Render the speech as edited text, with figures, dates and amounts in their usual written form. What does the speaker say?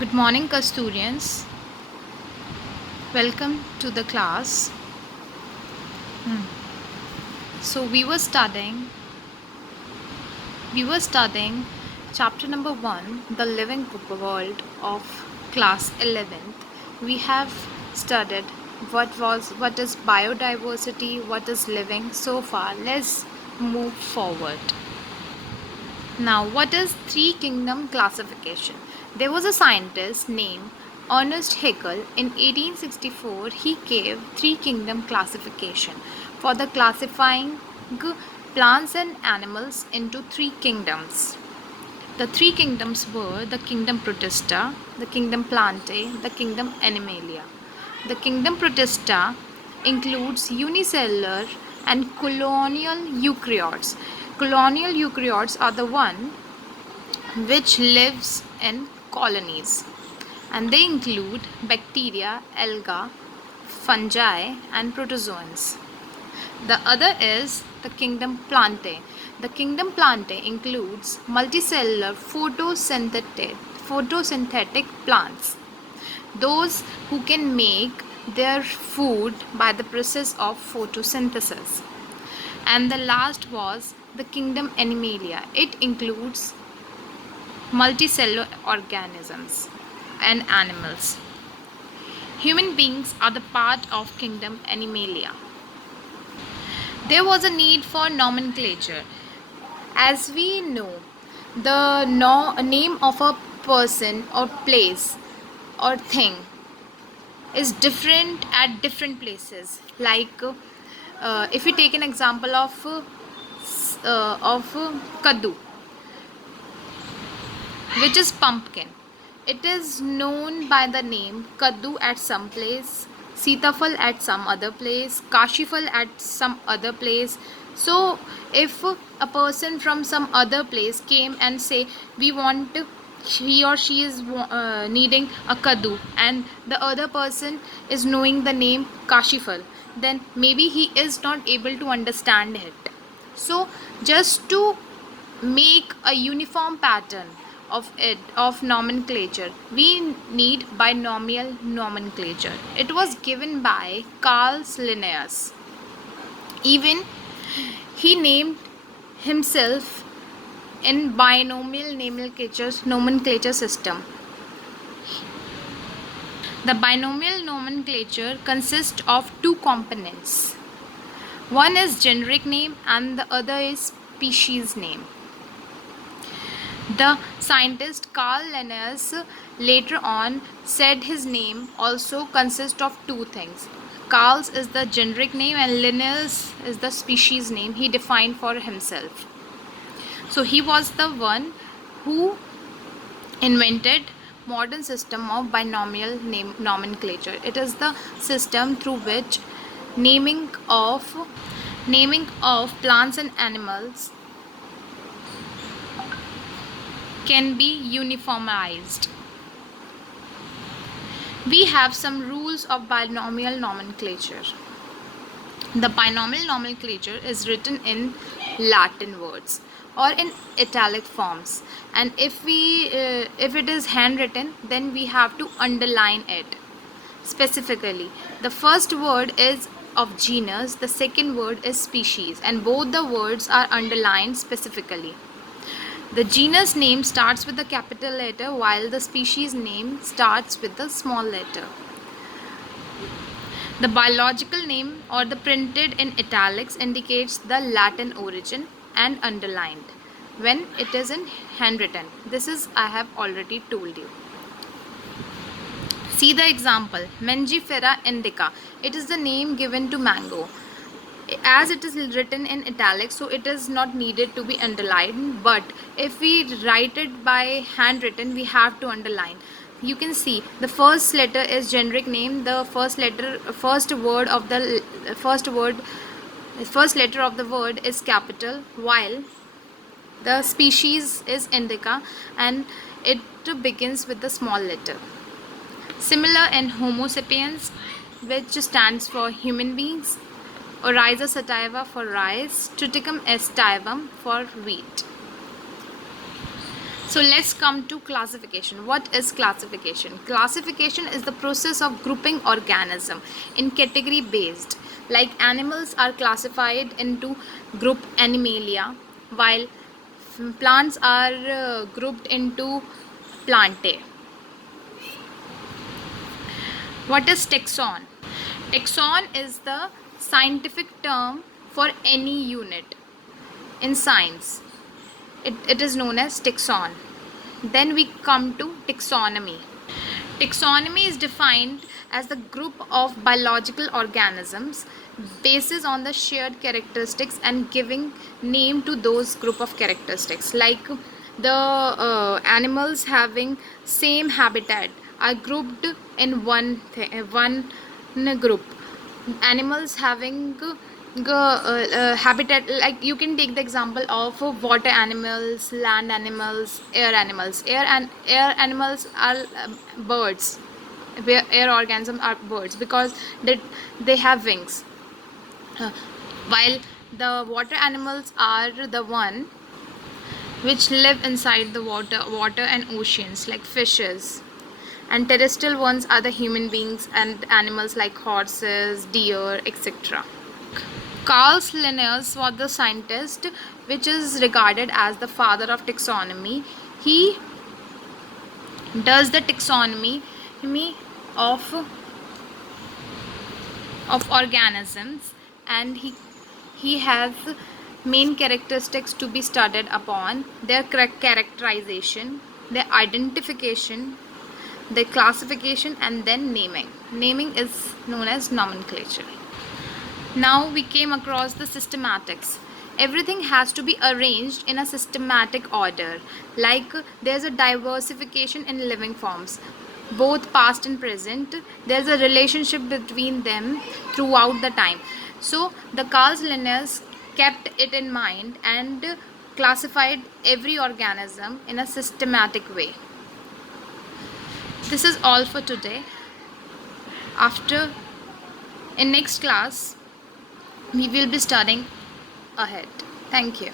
Good morning, Kasturians. Welcome to the class. So we were studying chapter number 1, the living world of class 11th. We have studied what is biodiversity, what is living so far. Let's move forward. Now, what is three kingdom classification? There was a scientist named Ernest Haeckel. In 1864, he gave three kingdom classification for the classifying plants and animals into three kingdoms. The three kingdoms were the kingdom Protista, the kingdom Plantae, the kingdom Animalia. The kingdom Protista includes unicellular and colonial eukaryotes. Colonial eukaryotes are the one which lives in colonies, and they include bacteria, alga, fungi and protozoans. The other is the kingdom Plantae. The kingdom Plantae includes multicellular photosynthetic plants, those who can make their food by the process of photosynthesis. And the last was the kingdom Animalia. It includes multicellular organisms and animals. Human beings are the part of kingdom Animalia. There was a need for nomenclature. As we know, the name of a person or place or thing is different at different places. Like if we take an example of kaddu, which is pumpkin. It is known by the name Kaddu at some place, Sitafal at some other place, Kashifal at some other place. So, if a person from some other place came and say we want he or she is needing a Kaddu, and the other person is knowing the name Kashifal, then maybe he is not able to understand it. So, just to make a uniform pattern of nomenclature, we need binomial nomenclature. It was given by Carl Linnaeus. Even he named himself in binomial nomenclature system. The binomial nomenclature consists of two components. One is generic name and the other is species name. The scientist Carl Linnaeus later on said his name also consists of two things. Carl's is the generic name and Linnaeus is the species name he defined for himself. So he was the one who invented modern system of binomial nomenclature. It is the system through which naming of plants and animals can be uniformized. We have some rules of binomial nomenclature. The binomial nomenclature is written in Latin words or in italic forms, and if it is handwritten, then we have to underline it specifically. The first word is of genus, the second word is species, and both the words are underlined specifically. The genus name starts with the capital letter while the species name starts with the small letter. The biological name or the printed in italics indicates the Latin origin and underlined when it is in handwritten. This is I have already told you. See the example, Mangifera indica. It is the name given to mango. As it is written in italics, so it is not needed to be underlined, but if we write it by handwritten, we have to underline. You can see the first letter is generic name, the first letter of the word is capital, while the species is indica and it begins with the small letter. Similar in Homo sapiens, which stands for human beings, Oryza sativa for rice, Triticum aestivum for wheat. So let's come to classification. What is classification? Classification is the process of grouping organism in category based. Like animals are classified into group Animalia, while plants are grouped into Plantae. What is taxon? Taxon is the scientific term for any unit in science. It is known as taxon. Then we come to taxonomy. Taxonomy is defined as the group of biological organisms basis on the shared characteristics and giving name to those group of characteristics. Like the animals having same habitat are grouped in one group. Animals having habitat, like you can take the example of water animals, land animals, air animals. Air animals are birds, where air organisms are birds because they have wings. Uh, while the water animals are the one which live inside the water and oceans, like fishes. And terrestrial ones are the human beings and animals like horses, deer, etc. Carl Linnaeus was the scientist which is regarded as the father of taxonomy. He does the taxonomy of organisms, and he has main characteristics to be studied upon: their characterization, their identification, their classification, and then naming. Naming is known as nomenclature. Now we came across the systematics. Everything has to be arranged in a systematic order. Like there's a diversification in living forms, both past and present. There's a relationship between them throughout the time. So the Carl Linnaeus kept it in mind and classified every organism in a systematic way. This is all for today. After, in next class, we will be studying ahead. Thank you.